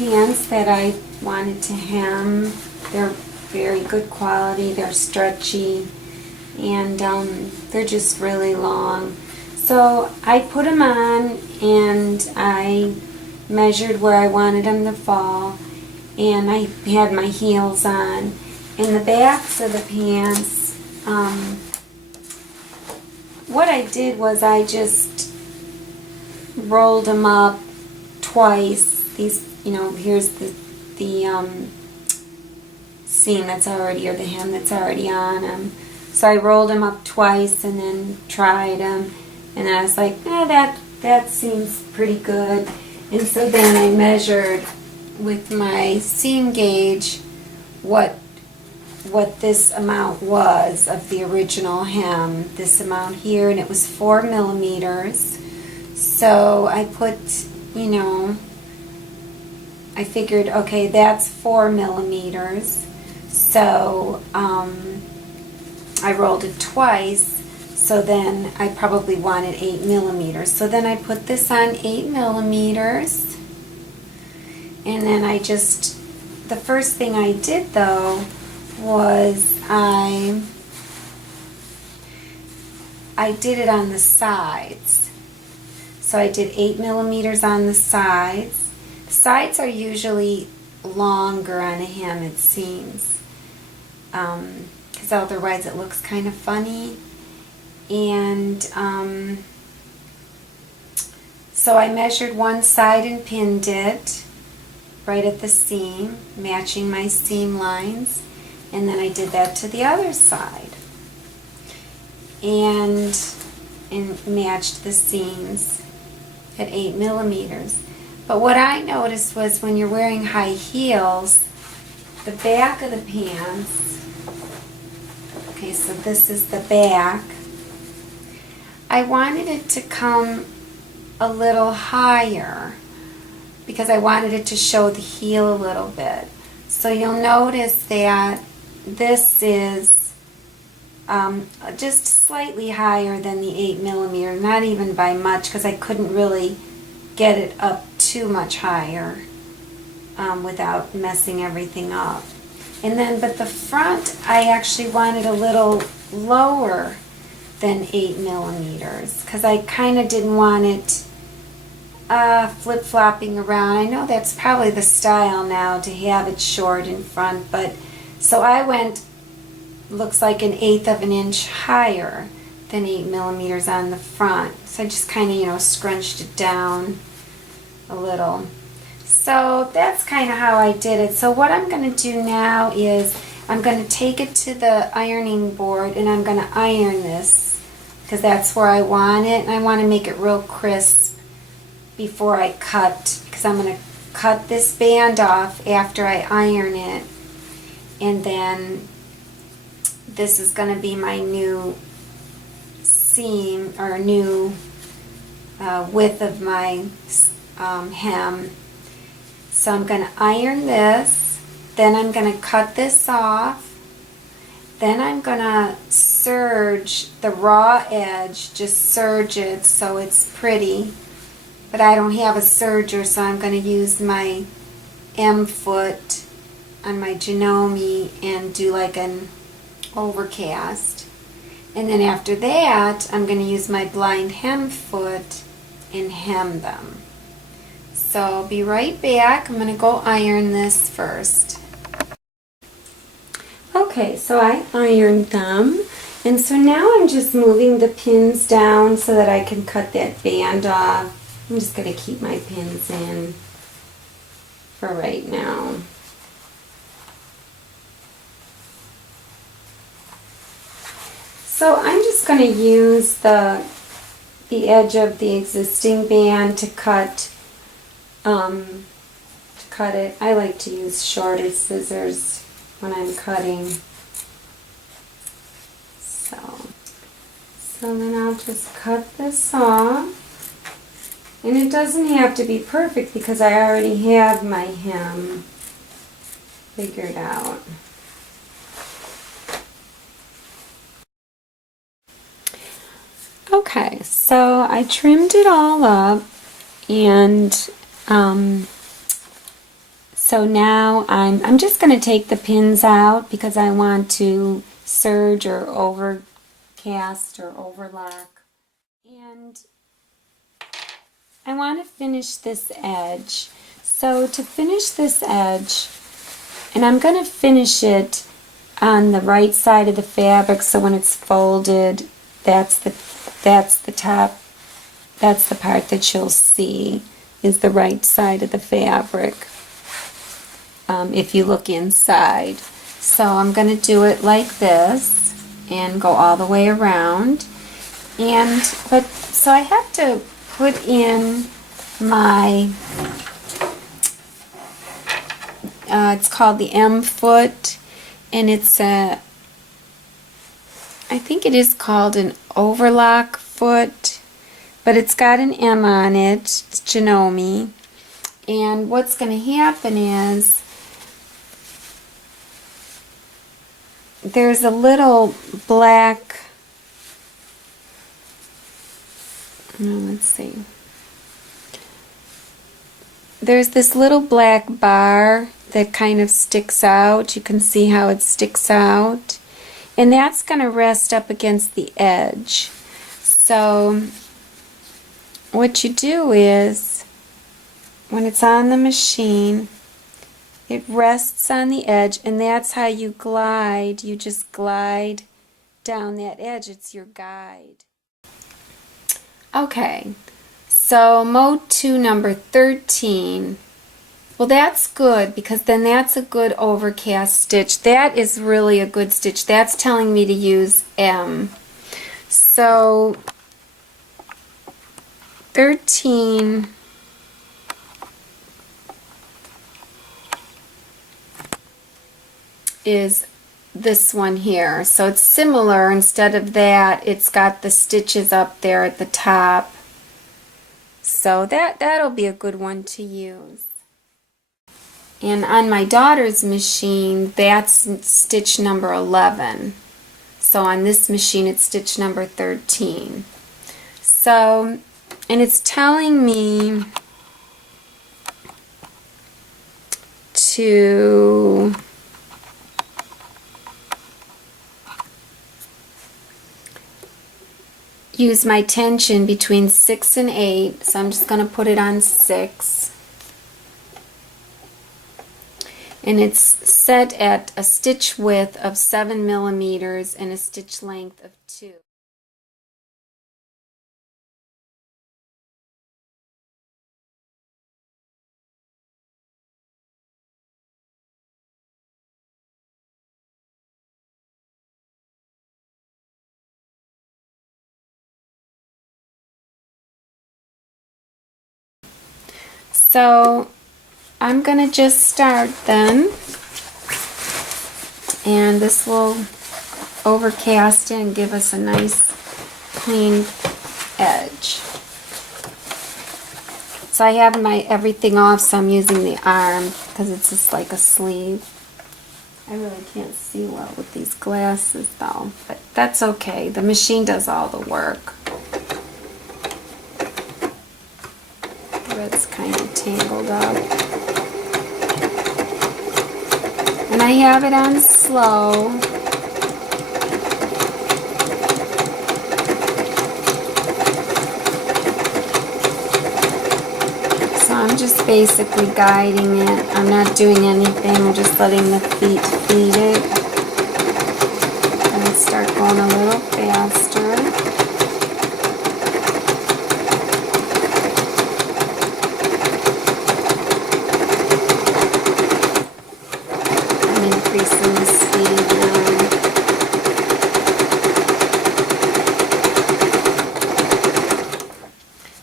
pants that I wanted to hem. They're very good quality, they're stretchy, and they're just really long. So I put them on and I measured where I wanted them to fall, and I had my heels on. In the backs of the pants, what I did was I just rolled them up twice. These, here's the seam that's already, or the hem that's already on them. So I rolled them up twice and then tried them, and I was like, that seems pretty good. And so then I measured with my seam gauge what this amount was of the original hem, this amount here, and it was 4 millimeters. So I put, I figured, okay, that's 4 millimeters. So I rolled it twice, so then I probably wanted 8 millimeters. So then I put this on 8 millimeters, and then the first thing I did though was I did it on the sides. So I did 8 millimeters on the sides. The sides are usually longer on a hem, it seems, because otherwise it looks kind of funny. And so I measured one side and pinned it right at the seam, matching my seam lines, and then I did that to the other side and matched the seams at 8 millimeters. But what I noticed was when you're wearing high heels, the back of the pants, okay, so this is the back, I wanted it to come a little higher because I wanted it to show the heel a little bit. So you'll notice that this is just slightly higher than the 8 millimeter, not even by much, because I couldn't really get it up too much higher without messing everything up. And then, but the front, I actually wanted a little lower than 8 millimeters because I kind of didn't want it flip-flopping around. I know that's probably the style now to have it short in front, but so I went, looks like 1/8 of an inch higher than 8 millimeters on the front. So I just kind of, scrunched it down a little. So that's kind of how I did it. So what I'm going to do now is I'm going to take it to the ironing board and I'm going to iron this because that's where I want it, and I want to make it real crisp before I cut, because I'm going to cut this band off after I iron it, and then this is going to be my new seam, or new width of my hem. So I'm going to iron this, then I'm going to cut this off, then I'm going to serge the raw edge, just serge it so it's pretty. But I don't have a serger, so I'm going to use my M-foot on my Janome and do like an overcast. And then after that, I'm going to use my blind hem foot and hem them. So I'll be right back. I'm going to go iron this first. Okay, so I ironed them. And so now I'm just moving the pins down so that I can cut that band off. I'm just going to keep my pins in for right now. So I'm just going to use the edge of the existing band to cut it. I like to use shorter scissors when I'm cutting. So then I'll just cut this off. And it doesn't have to be perfect because I already have my hem figured out. Okay, so I trimmed it all up, and So now I'm just going to take the pins out because I want to serge or overcast or overlock. And I want to finish this edge. So to finish this edge, and I'm going to finish it on the right side of the fabric, so when it's folded, that's the top, that's the part that you'll see is the right side of the fabric. If you look inside. So I'm going to do it like this and go all the way around. So I have to put in my, it's called the M foot, and it's I think it is called an overlock foot, but it's got an M on it. It's Janome. And what's going to happen is there's a little black, let's see, there's this little black bar that kind of sticks out. You can see how it sticks out, and that's going to rest up against the edge. So what you do is, when it's on the machine, it rests on the edge, and that's how you glide. You just glide down that edge. It's your guide. Okay, so mode 2, number 13. Well, that's good, because then that's a good overcast stitch. That is really a good stitch. That's telling me to use M. So 13 is this one here. So it's similar. Instead of that, it's got the stitches up there at the top. So that'll be a good one to use. And on my daughter's machine, that's stitch number 11. So on this machine, it's stitch number 13. So, and it's telling me to use my tension between 6 and 8, so I'm just going to put it on 6. And it's set at a stitch width of 7 millimeters and a stitch length of 2. So I'm going to just start then, and this will overcast it and give us a nice clean edge. So I have my everything off, so I'm using the arm because it's just like a sleeve. I really can't see well with these glasses though, but that's okay. The machine does all the work. It's kind of tangled up. And I have it on slow. So I'm just basically guiding it. I'm not doing anything. I'm just letting the feet feed it. And start going a little faster. Increasing the speed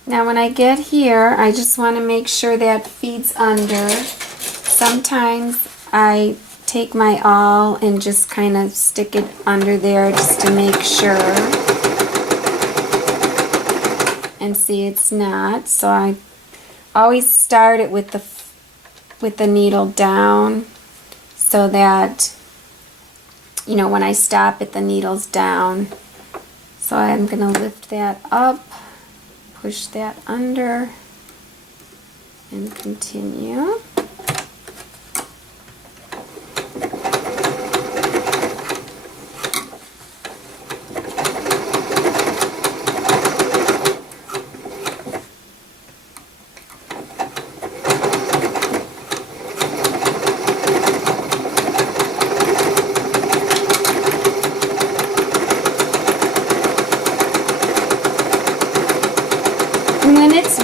now. When I get here, I just want to make sure that feeds under. Sometimes I take my awl and just kind of stick it under there just to make sure. And see, it's not. So I always start it with the needle down, so that, you know, when I stop it, the needle's down. So I'm going to lift that up, push that under, and continue.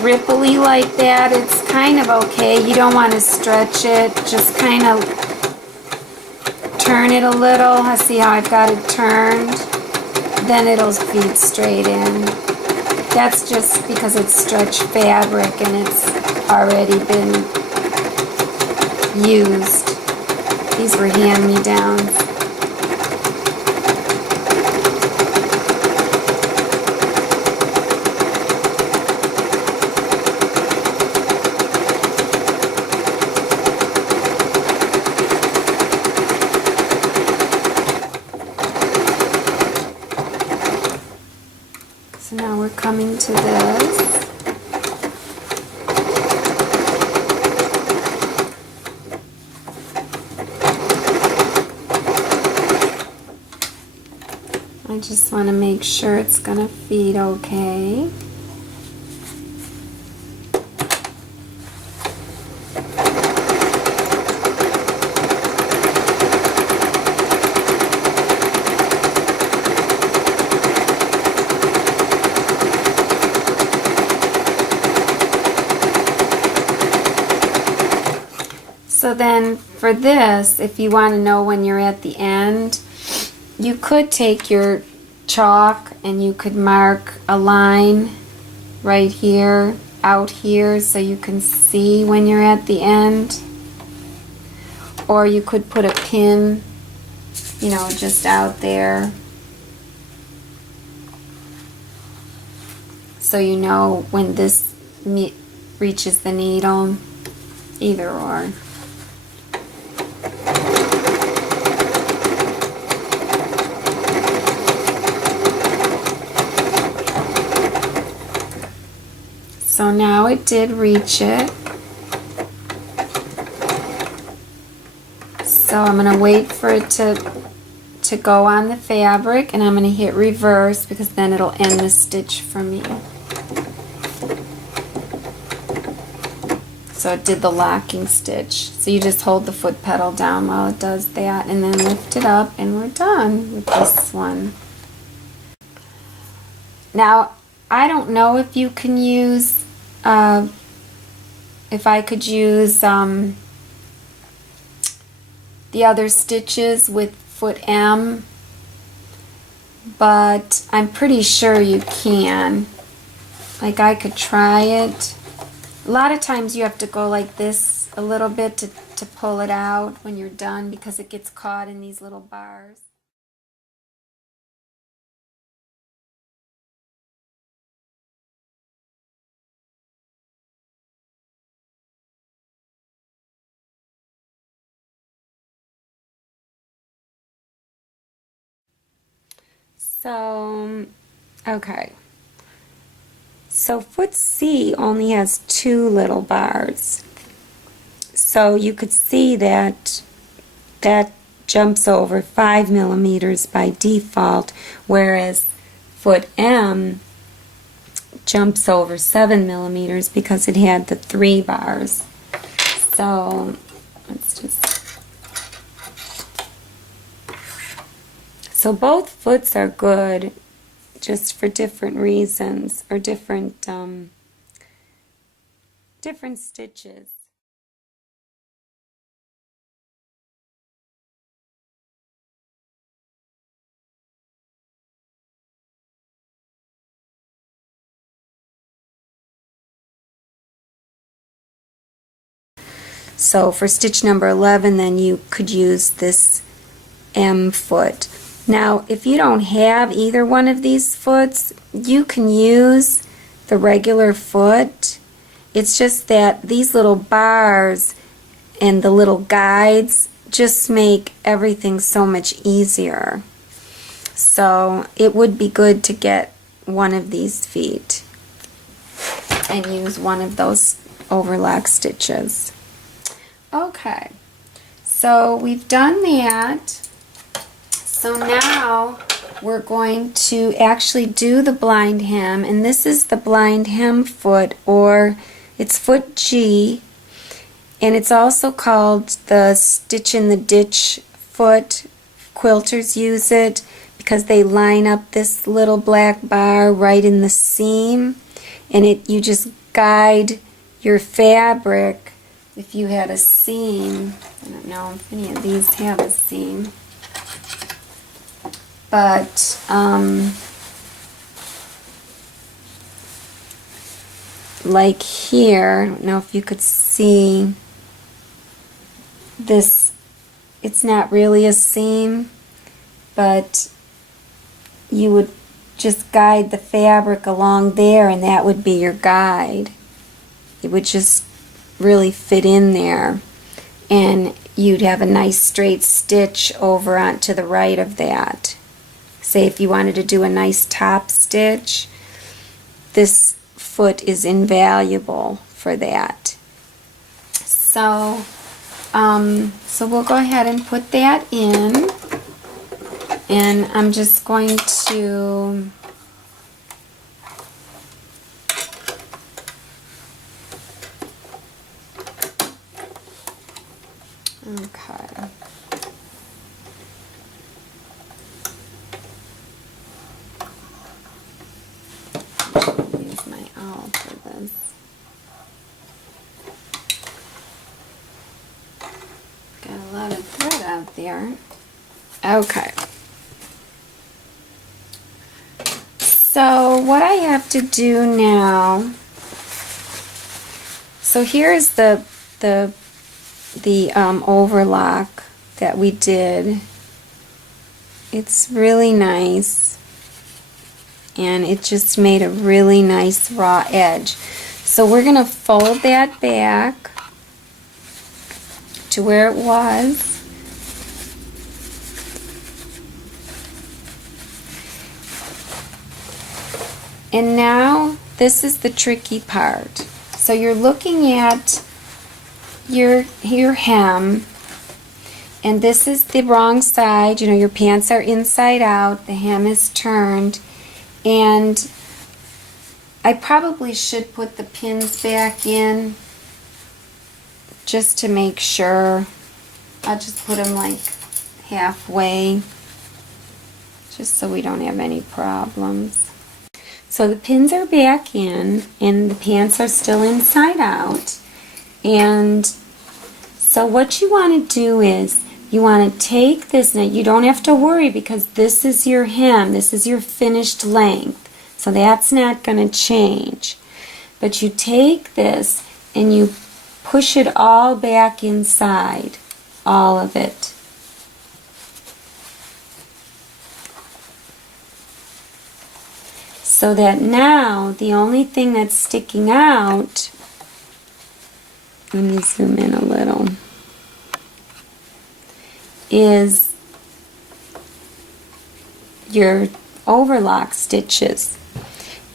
ripply like that, it's kind of okay. You don't want to stretch it. Just kind of turn it a little. I see how I've got it turned. Then it'll feed straight in. That's just because it's stretched fabric and it's already been used. These were hand-me-downs. So now we're coming to this. I just want to make sure it's going to feed okay. So then for this, if you want to know when you're at the end, you could take your chalk and you could mark a line right here, out here, so you can see when you're at the end. Or you could put a pin, you know, just out there, so you know when this reaches the needle. Either or. So now it did reach it. So I'm going to wait for it to go on the fabric, and I'm going to hit reverse because then it'll end the stitch for me. So it did the locking stitch. So you just hold the foot pedal down while it does that, and then lift it up, and we're done with this one. Now, I don't know if you can use, if I could use the other stitches with foot M, but I'm pretty sure you can. Like, I could try it. A lot of times you have to go like this a little bit to pull it out when you're done, because it gets caught in these little bars. So, okay. So foot C only has 2 little bars. So you could see that that jumps over 5 millimeters by default, whereas foot M jumps over 7 millimeters because it had the 3 bars. So let's just... So both foots are good, just for different reasons, or different stitches. So for stitch number 11, then you could use this M foot. Now, if you don't have either one of these foots, you can use the regular foot. It's just that these little bars and the little guides just make everything so much easier. So it would be good to get one of these feet and use one of those overlock stitches. Okay, so we've done that. So now we're going to actually do the blind hem, and this is the blind hem foot, or it's foot G, and it's also called the stitch in the ditch foot. Quilters use it because they line up this little black bar right in the seam, and you just guide your fabric if you had a seam. I don't know if any of these have a seam, but like here, I don't know if you could see this, it's not really a seam, but you would just guide the fabric along there and that would be your guide. It would just really fit in there and you'd have a nice straight stitch over onto the right of that. Say if you wanted to do a nice top stitch, this foot is invaluable for that. So we'll go ahead and put that in, and I'm just going to okay. Use my awl for this. Got a lot of thread out there. Okay. So what I have to do now, so here's the overlock that we did. It's really nice, and it just made a really nice raw edge. So we're going to fold that back to where it was. And now this is the tricky part. So you're looking at your hem, and this is the wrong side. You know, your pants are inside out, the hem is turned, and I probably should put the pins back in just to make sure. I'll just put them like halfway just so we don't have any problems. So the pins are back in and the pants are still inside out. And so what you want to do is you want to take this, now you don't have to worry because this is your hem, this is your finished length, so that's not going to change. But you take this and you push it all back inside, all of it. So that now the only thing that's sticking out, let me zoom in a little, is your overlock stitches.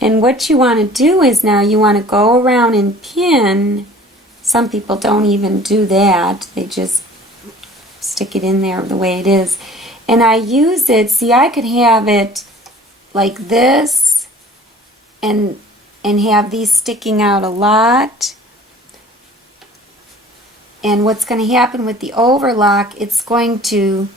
And what you want to do is now you want to go around and pin. Some people don't even do that. They just stick it in there the way it is. And I use it, see, I could have it like this and have these sticking out a lot. And what's going to happen with the overlock, it's going to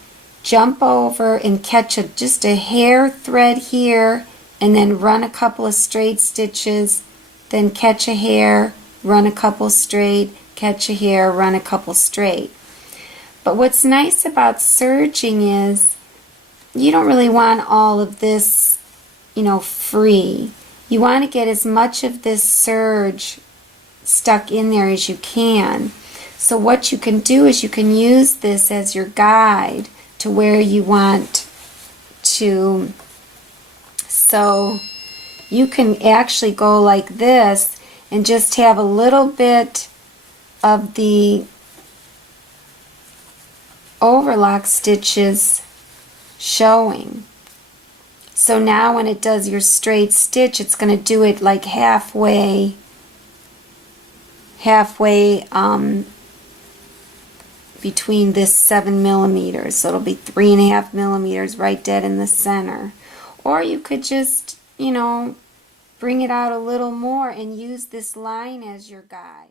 jump over and catch just a hair thread here and then run a couple of straight stitches, then catch a hair, run a couple straight, catch a hair, run a couple straight. But what's nice about serging is you don't really want all of this, you know, free. You want to get as much of this serge stuck in there as you can. So what you can do is you can use this as your guide to where you want to. So you can actually go like this and just have a little bit of the overlock stitches showing. So now when it does your straight stitch, it's going to do it like halfway between this 7 millimeters. So it'll be 3.5 millimeters right dead in the center. Or you could just, you know, bring it out a little more and use this line as your guide.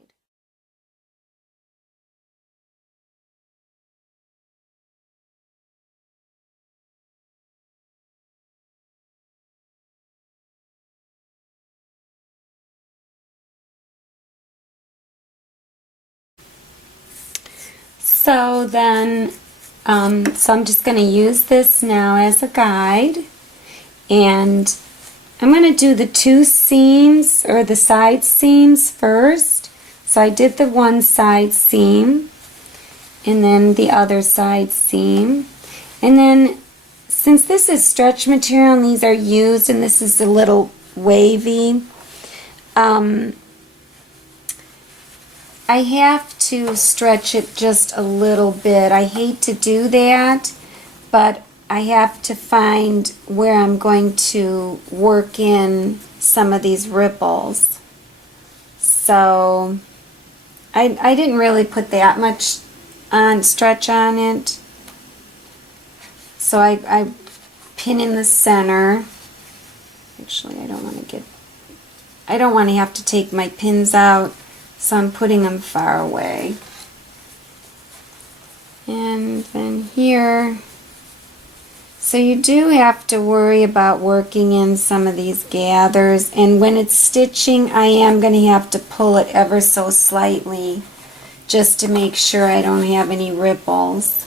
So then, so I'm just going to use this now as a guide, and I'm going to do the two seams, or the side seams first. So I did the one side seam, and then the other side seam. And then, since this is stretch material and these are used and this is a little wavy, I have to stretch it just a little bit. I hate to do that, but I have to find where I'm going to work in some of these ripples. So I didn't really put that much on stretch on it. So I pin in the center. Actually, I don't want to have to take my pins out, so I'm putting them far away. And then here, so you do have to worry about working in some of these gathers, and when it's stitching I am going to have to pull it ever so slightly just to make sure I don't have any ripples.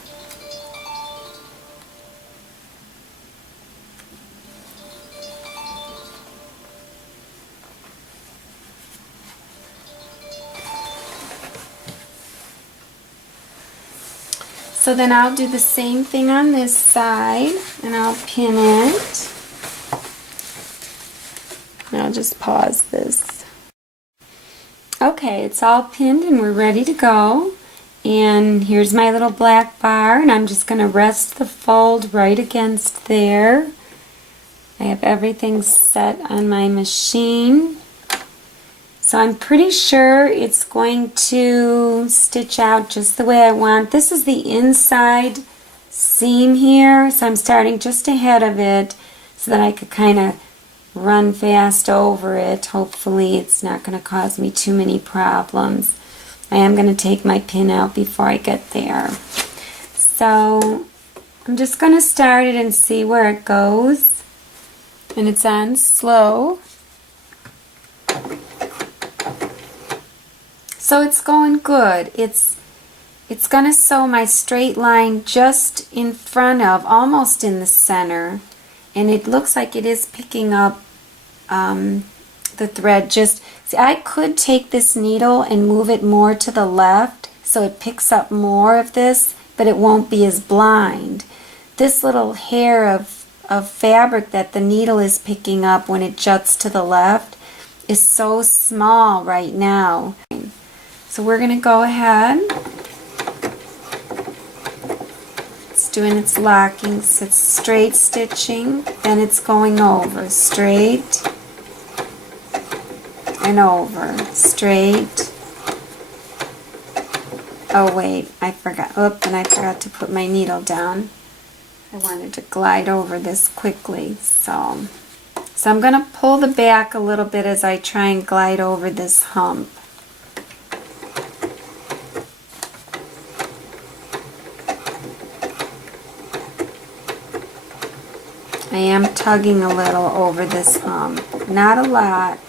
So then I'll do the same thing on this side, and I'll pin it. And I'll just pause this. Okay, it's all pinned and we're ready to go. And here's my little black bar, and I'm just going to rest the fold right against there. I have everything set on my machine. So I'm pretty sure it's going to stitch out just the way I want. This is the inside seam here, so I'm starting just ahead of it so that I could kind of run fast over it. Hopefully it's not going to cause me too many problems. I am going to take my pin out before I get there. So I'm just going to start it and see where it goes. And it's on slow. So it's going good. It's going to sew my straight line just in front of, almost in the center, and it looks like it is picking up the thread. Just see, I could take this needle and move it more to the left so it picks up more of this, but it won't be as blind. This little hair of fabric that the needle is picking up when it juts to the left is so small right now. So we're going to go ahead. It's doing its locking, so it's straight stitching, then it's going over, straight and over, straight. Oh wait, I forgot. Oop, and I forgot to put my needle down. I wanted to glide over this quickly, so I'm going to pull the back a little bit as I try and glide over this hump. I am tugging a little over this hump, not a lot.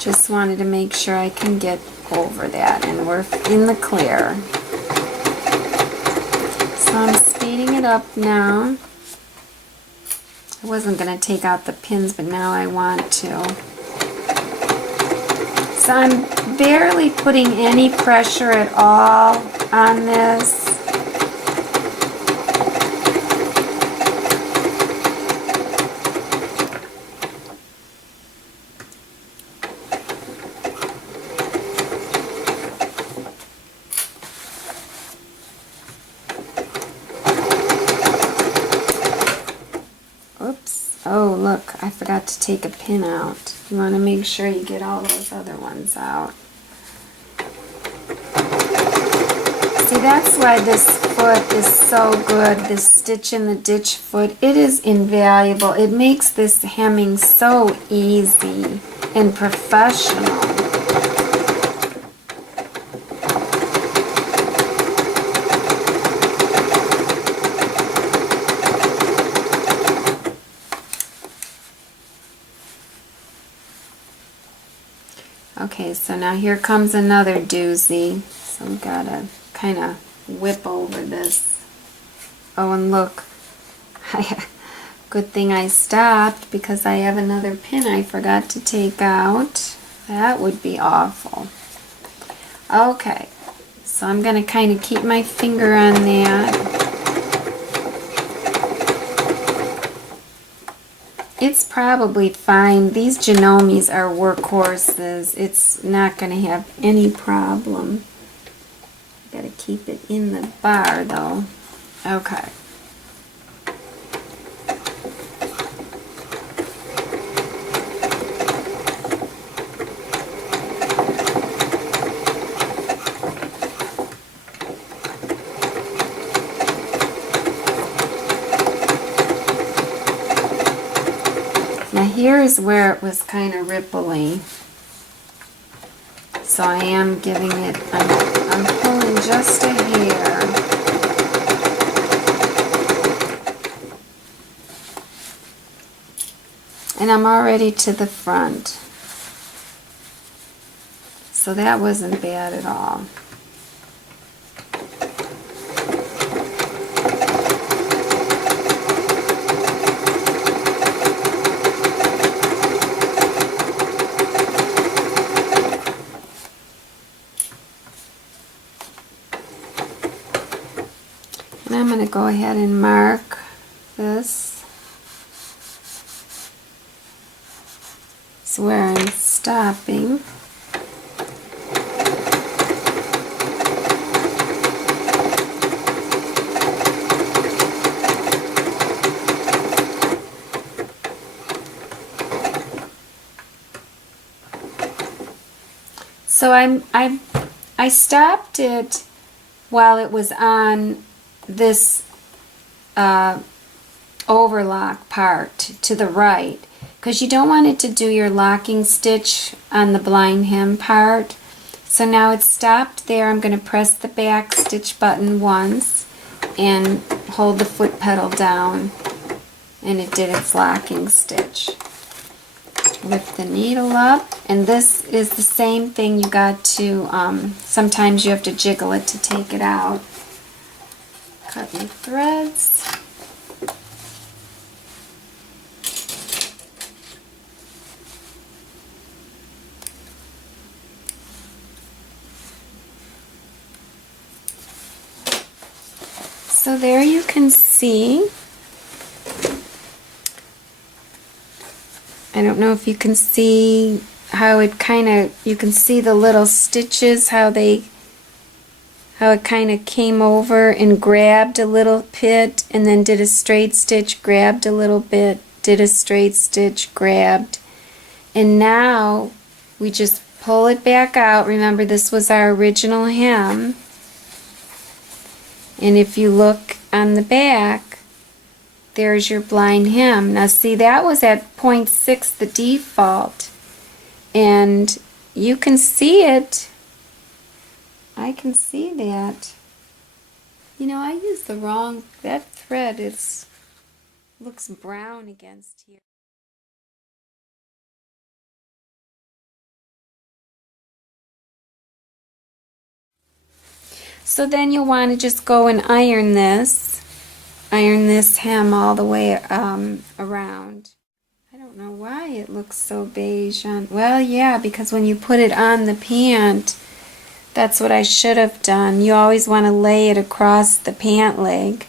Just wanted to make sure I can get over that, and we're in the clear. So I'm speeding it up now. I wasn't going to take out the pins, but now I want to. So I'm barely putting any pressure at all on this. Oops. Oh, look, I forgot to take a pin out. You want to make sure you get all those other ones out. See, that's why this foot is so good, this stitch in the ditch foot. It is invaluable. It makes this hemming so easy and professional. So now here comes another doozy. So I've got to kind of whip over this. Oh, and look, good thing I stopped because I have another pin I forgot to take out. That would be awful. Okay, so I'm going to kind of keep my finger on that. It's probably fine. These Genomes are workhorses. It's not going to have any problem. Got to keep it in the bar though. Okay. Now here's where it was kind of ripply. So I am giving it, I'm pulling just a hair. And I'm already to the front. So that wasn't bad at all. And I'm going to go ahead and mark this. It's where I'm stopping. So I stopped it while it was on this overlock part to the right, because you don't want it to do your locking stitch on the blind hem part. So now it's stopped there. I'm going to press the back stitch button once and hold the foot pedal down, and it did its locking stitch. Lift the needle up, and this is the same thing. You got to sometimes you have to jiggle it to take it out. Cut your threads. So there you can see. I don't know if you can see how it kind of, you can see the little stitches, how it kind of came over and grabbed a little bit and then did a straight stitch, grabbed a little bit, did a straight stitch, grabbed. And now we just pull it back out. Remember, this was our original hem. And if you look on the back, there's your blind hem. Now see, that was at 0.6, the default. And you can see it. I can see that. You know, I used the wrong, that thread looks brown against here. So then you'll want to just go and iron this hem all the way around. I don't know why it looks so beige on, well, yeah, because when you put it on the pant, that's what I should have done. You always want to lay it across the pant leg,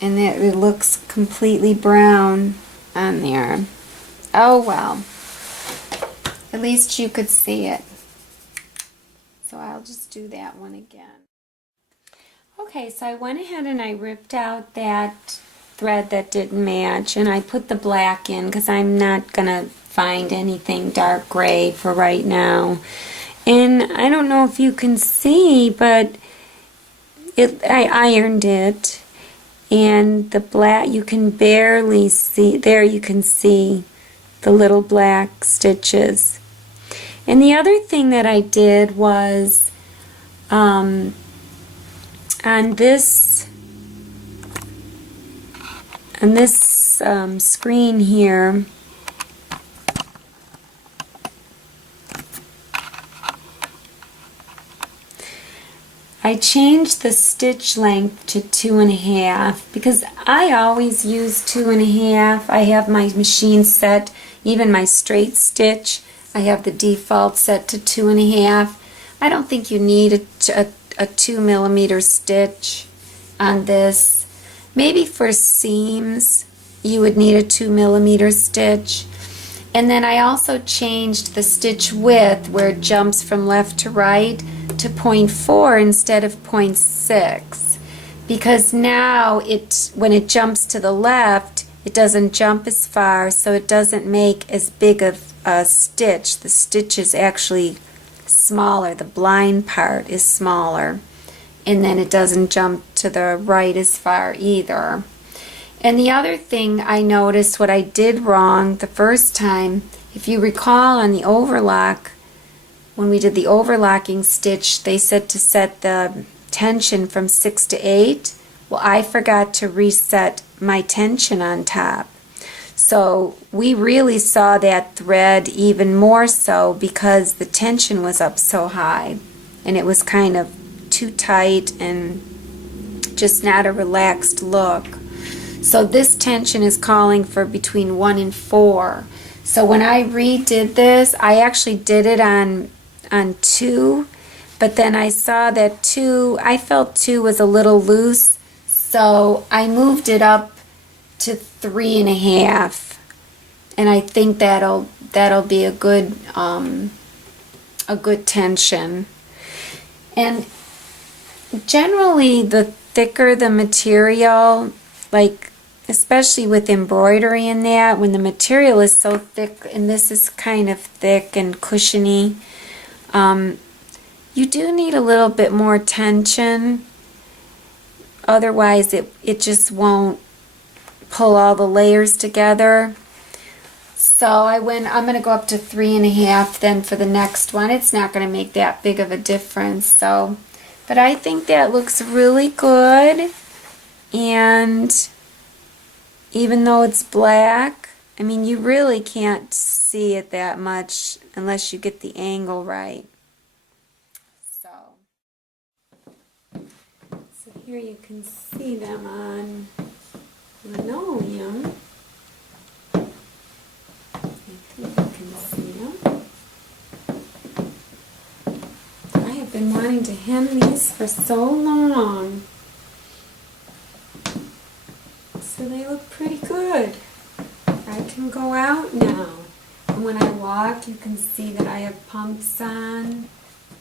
and it looks completely brown on there. Oh well, at least you could see it. So I'll just do that one again. Okay, so I went ahead and I ripped out that thread that didn't match, and I put the black in because I'm not going to find anything dark gray for right now. And I don't know if you can see, but I ironed it, and the black, you can barely see, there you can see the little black stitches. And the other thing that I did was on this screen here, I changed the stitch length to 2.5 because I always use 2.5. I have my machine set, even my straight stitch, I have the default set to 2.5. I don't think you need a 2 millimeter stitch on this. Maybe for seams you would need a 2 millimeter stitch. And then I also changed the stitch width where it jumps from left to right to 0.4 instead of 0.6, because now when it jumps to the left, it doesn't jump as far, so it doesn't make as big of a stitch. The stitch is actually smaller, the blind part is smaller, and then it doesn't jump to the right as far either. And the other thing I noticed, what I did wrong the first time, if you recall on the overlock, when we did the overlocking stitch, they said to set the tension from 6 to 8. Well, I forgot to reset my tension on top. So we really saw that thread even more so because the tension was up so high and it was kind of too tight and just not a relaxed look. So this tension is calling for between 1 and 4. So when I redid this, I actually did it on 2, but then I saw that 2, I felt 2 was a little loose, so I moved it up to 3.5, and I think that'll be a good tension. And generally, the thicker the material, like especially with embroidery in that, when the material is so thick, and this is kind of thick and cushiony, you do need a little bit more tension. Otherwise, it just won't pull all the layers together. So I'm going to go up to 3.5 then for the next one. It's not going to make that big of a difference. So, but I think that looks really good. And even though it's black, I mean, you really can't see it that much unless you get the angle right. So here you can see them on linoleum. I think you can see them. I have been wanting to hem these for so long. So they look pretty good. I can go out now. And when I walk, you can see that I have pumps on,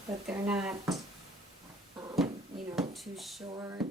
but they're not, too short.